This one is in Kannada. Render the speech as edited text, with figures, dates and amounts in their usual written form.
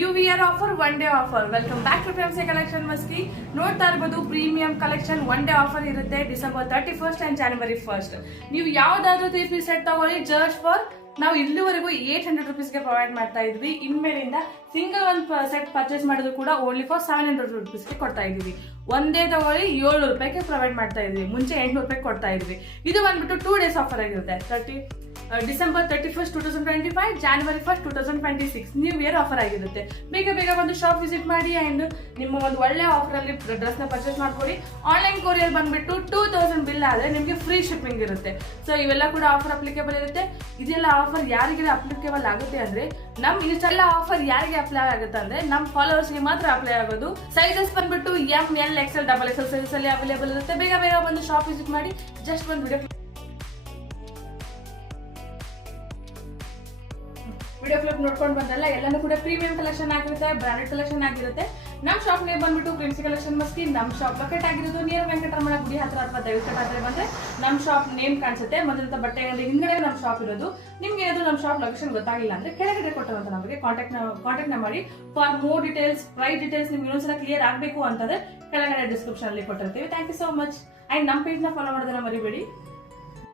New year offer, one day offer. Welcome back to friends collection Maski. ನೋಡ್ತಾ ಇರ್ಬೋದು premium collection one day offer ಇರುತ್ತೆ ಡಿಸೆಂಬರ್ 31st ಅಂಡ್ ಜನವರಿ 1st. ನೀವು ಯಾವ್ದಾದ್ರು 3 ಪೀಸ್ ಸೆಟ್ ತಗೊಳ್ಳಿ ಜಸ್ಟ್ ಫಾರ್ ನಾವು ಇಲ್ಲಿವರೆಗೂ 800 ರುಪೀಸ್ಗೆ ಪ್ರೊವೈಡ್ ಮಾಡ್ತಾ ಇದ್ವಿ. ಇನ್ಮೇಲಿಂದ ಸಿಂಗಲ್ ಒಂದು ಸೆಟ್ ಪರ್ಚೇಸ್ ಮಾಡಿದ್ರು ಕೂಡ ಓನ್ಲಿ ಫಾರ್ 700 ರುಪೀಸ್ಗೆ ಕೊಡ್ತಾ ಇದೀವಿ. ಒಂದೇ ತಗೊಳ್ಳಿ 700 ರೂಪಾಯಿಗೆ ಪ್ರೊವೈಡ್ ಮಾಡ್ತಾ ಇದ್ವಿ. ಮುಂಚೆ 800 ರೂಪಾಯಿ ಕೊಡ್ತಾ ಇದ್ವಿ. ಇದು ಬಂದ್ಬಿಟ್ಟು 2 ಡೇಸ್ ಆಫರ್ ಆಗಿರುತ್ತೆ. December 31st 2025, January 1st 2026 new year offer ಆಗಿರುತ್ತೆ. ಬೇಗ ಬೇಗ ಒಂದು ಶಾಪ್ ವಿಸಿಟ್ ಮಾಡಿ ಅಂಡ್ ನಿಮ್ಮ ಒಂದು ಒಳ್ಳೆ ಆಫರ್ ಅಲ್ಲಿ ಡ್ರೆಸ್ ನ ಪರ್ಚೇಸ್ ಮಾಡ್ಕೊಳ್ಳಿ. ಆನ್ಲೈನ್ ಕೊರಿಯರ್ ಬಂದ್ಬಿಟ್ಟು 2000 ಬಿಲ್ ಆದ್ರೆ ನಿಮಗೆ ಫ್ರೀ ಶಿಪ್ಪಿಂಗ್ ಇರುತ್ತೆ. ಸೊ ಇವೆಲ್ಲ ಕೂಡ ಆಫರ್ ಅಪ್ಲಿಕೇಬಲ್ ಇರುತ್ತೆ. ಇದೆಲ್ಲ ಆಫರ್ ಯಾರಿಗೆಲ್ಲ ಅಪ್ಲಿಕೇಬಲ್ ಆಗುತ್ತೆ ಅಂದ್ರೆ ಇಷ್ಟೆಲ್ಲ ಆಫರ್ ಯಾರಿಗೆ ಅಪ್ಲೈ ಆಗುತ್ತೆ ಅಂದ್ರೆ ನಮ್ಮ ಫಾಲೋವರ್ಸ್ ಗೆ ಮಾತ್ರ ಅಪ್ಲೈ ಆಗೋದು. ಸೈಜಸ್ ಬಂದ್ಬಿಟ್ಟು ML XL XXL ಸೈಜಸ್ ಅಲ್ಲಿ ಅವೈಲೇಬಲ್ ಇರುತ್ತೆ. ಬೇಗ ಬೇಗ ಒಂದು ಶಾಪ್ ವಿಸಿಟ್ ಮಾಡಿ. ಜಸ್ಟ್ ಒಂದು ವಿಡಿಯೋ ಕ್ಲಿಪ್ ನೋಡ್ಕೊಂಡು ಬಂದಲ್ಲ, ಎಲ್ಲಾನು ಕೂಡ ಪ್ರೀಮಿಯಂ ಕಲೆಕ್ಷನ್ ಆಗಿರುತ್ತೆ, ಬ್ರಾಂಡೆಡ್ ಕಲೆಕ್ಷನ್ ಆಗಿರುತ್ತೆ. ನಮ್ಮ ಶಾಪ್ ನೇಮ್ ಬಂದ್ಬಿಟ್ಟು ಪ್ರಿನ್ಸಿ ಕಲೆಕ್ಷನ್ ಮಸ್ಕಿ. ನಮ್ಮ ಶಾಪ್ ಲೊಕೇಟ್ ಆಗಿರೋದು ನಿಯರ್ ವೆಂಕಟರಮಣ ಗುಡಿ ಹತ್ರ ಅಥವಾ ದೈವಿಕ ಹತ್ರ ಬಂದ್ರೆ ನಮ್ಮ ಶಾಪ್ ನೇಮ್ ಕಾಣಿಸುತ್ತೆ. ಮೊದಲ ಬಟ್ಟೆ ಅಂಗಡಿ ಹಿಂಗಡೆ ನಮ್ಮ ಶಾಪ್ ಇರೋದು. ನಿಮ್ಗೆ ಏನಾದ್ರು ನಮ್ಮ ಶಾಪ್ ಲೊಕೇಶನ್ ಗೊತ್ತಾಗಿಲ್ಲ ಅಂದ್ರೆ ಕೆಳಗಡೆ ಕೊಟ್ಟಿರುವಂತ ನಮಗೆ ಕಾಂಟ್ಯಾಕ್ಟ್ ಮಾಡಿ. For more details, price details ನಿಮ್ಗೆ ಇನ್ನೊಂದ್ಸಲ ಕ್ಲಿಯರ್ ಆಗಬೇಕು ಅಂತಂದ್ರೆ ಕೆಳಗಡೆ ಡಿಸ್ಕ್ರಿಪ್ಷನ್ ಅಲ್ಲಿ ಕೊಟ್ಟಿರ್ತೀವಿ. Thank you so much. And ನಮ್ಮ ಪೇಜ್ ನ ಫಾಲೋ ಮಾಡೋದನ್ನ ಮರಿಬೇಡಿ.